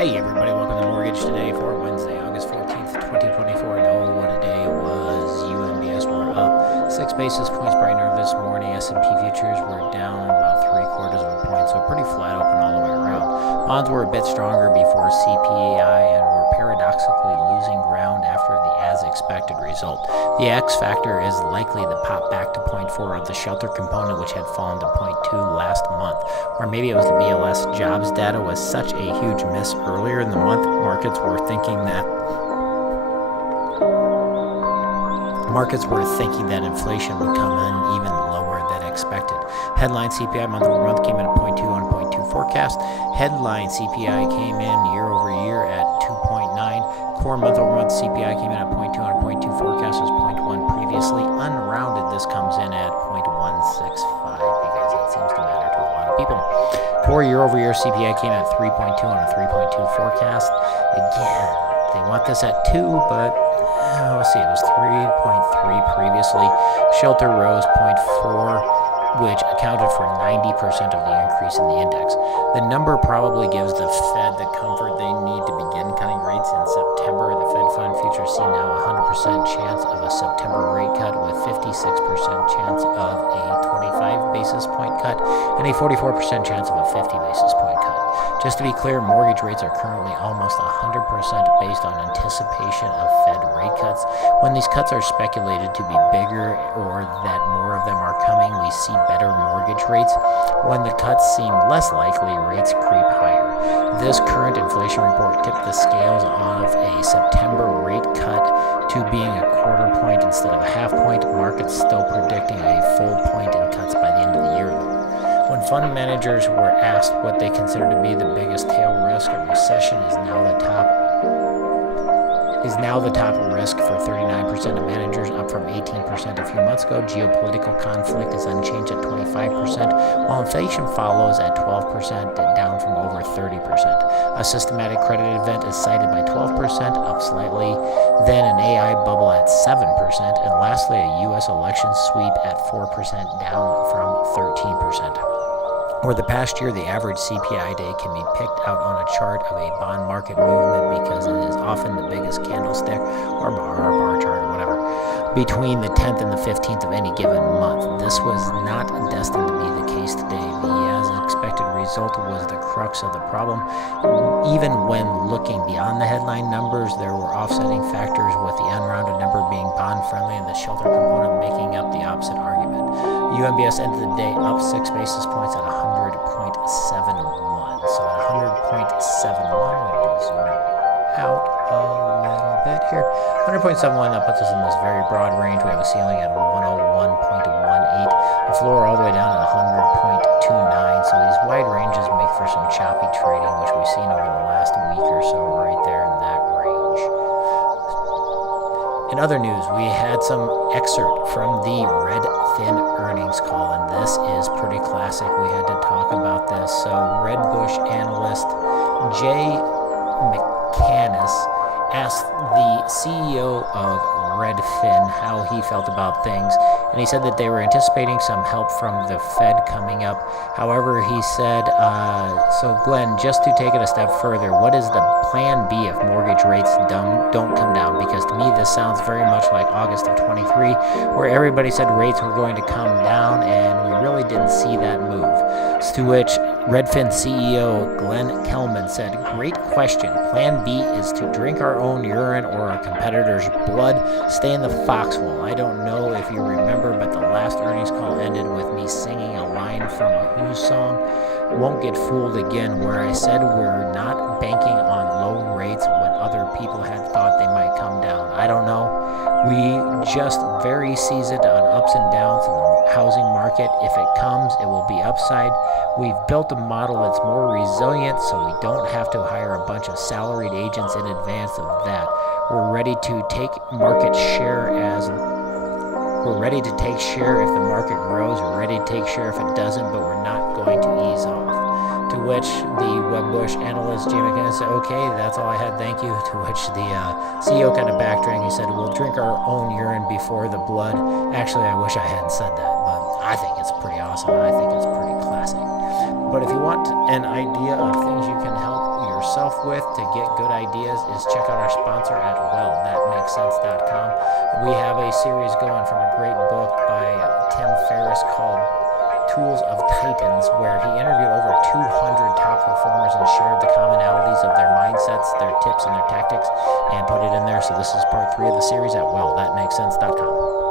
Hey everybody, welcome to Mortgage Today for Wednesday, August 14th, 2024. And oh, what a day it was. UMBS were up 6 basis points brightener this morning. S&P futures were down about 3/4 of a point, so pretty flat open all the way around. Bonds were a bit stronger before CPI and were paradoxically losing ground after the as-expected result. The X factor is likely to pop back to 0.4 of the shelter component, which had fallen to 0.2 last month. Or maybe it was the BLS jobs data was such a huge miss earlier in the month, markets were thinking that inflation would come in even lower than expected. Headline CPI month-over-month came in at 0.2 on a 0.2 forecast. Headline CPI came in year-over-year at 2.9. Core month-over-month CPI came in at 0.2 on a 0.2 forecast, was 0.1 previously. Unrounded, this comes in at 0.165 because that seems to matter to a lot of people. Core year-over-year CPI came in at 3.2 on a 3.2 forecast. Again, they want this at 2, but let's see, it was 3.3 previously. Shelter rose 0.4, which accounted for 90% of the increase in the index. The number probably gives the Fed the comfort they need to begin cutting rates in September. The Fed Fund futures see now a 100% chance of a September rate cut, with 56% chance of a 25 basis point cut and a 44% chance of a 50 basis point cut. Just to be clear, mortgage rates are currently almost 100% based on anticipation of Fed rate cuts. When these cuts are speculated to be bigger or that more of them are coming, we see better mortgage rates. When the cuts seem less likely, rates creep higher. This current inflation report tipped the scales of a September rate cut to being a quarter point instead of a half point. Markets still predicting a full point in cuts by the end of the year, though. When fund managers were asked what they consider to be the biggest tail risk, a recession is now the top risk for 39% of managers, up from 18% a few months ago. Geopolitical conflict is unchanged at 25%, while inflation follows at 12%, down from over 30%. A systematic credit event is cited by 12%, up slightly, then an AI bubble at 7%, and lastly a U.S. election sweep at 4%, down from 13%. Over the past year, the average CPI day can be picked out on a chart of a bond market movement because it is often the biggest candlestick or bar chart or whatever between the 10th and the 15th of any given month. This was not destined to be the case today. The as-expected result was the crux of the problem. Even when looking beyond the headline numbers, there were offsetting factors, with the unrounded number being bond-friendly and the shelter component making up the opposite argument. UMBS ended the day up 6 basis points at 100.71. So at 100.71, we'll zoom out a little bit here. 100.71, that puts us in this very broad range. We have a ceiling at 101.18, a floor all the way down at 100.29. So these wide ranges make for some choppy trading, which we've seen over the last week or so right there in that range. In other news, we had some excerpt from the Redfin earnings call, and this is pretty classic. We had to talk about this. So Redbush analyst Jay McCannis asked the CEO of Redfin how he felt about things, and he said that they were anticipating some help from the Fed coming up. However, he said, so Glenn, just to take it a step further, what is the plan B if mortgage rates don't come down? Because to me, this sounds very much like August of 23, where everybody said rates were going to come down, and we really didn't see that move. To which Redfin CEO Glenn Kelman said, great question. Plan B is to drink our own urine or a competitor's blood, stay in the foxhole. I don't know if you remember, but the last earnings call ended with me singing a line from a Who song, Won't Get Fooled Again, where I said we're not banking on low rates when other people had thought they might come down. I don't know. We just very seasoned on ups and downs in the housing market. If it comes, it will be upside. We've built a model that's more resilient, so we don't have to hire a bunch of salaried agents in advance of that. We're ready to take market share if the market grows. We're ready to take share if it doesn't, but we're not going to ease off. To which the Redbush analyst, Jay McCann, said, okay, that's all I had, thank you. To which the CEO kind of backtracked. He said, we'll drink our own urine before the blood. Actually, I wish I hadn't said that, but I think it's pretty awesome, and I think it's pretty classic. But if you want an idea of things you can help yourself with to get good ideas is check out our sponsor at wellthatmakesense.com. We have a series going from a great book by Tim Ferriss called Tools of Titans, where he interviewed over 200 top performers and shared the commonalities of their mindsets, their tips, and their tactics, and put it in there. So this is part 3 of the series at wellthatmakesense.com.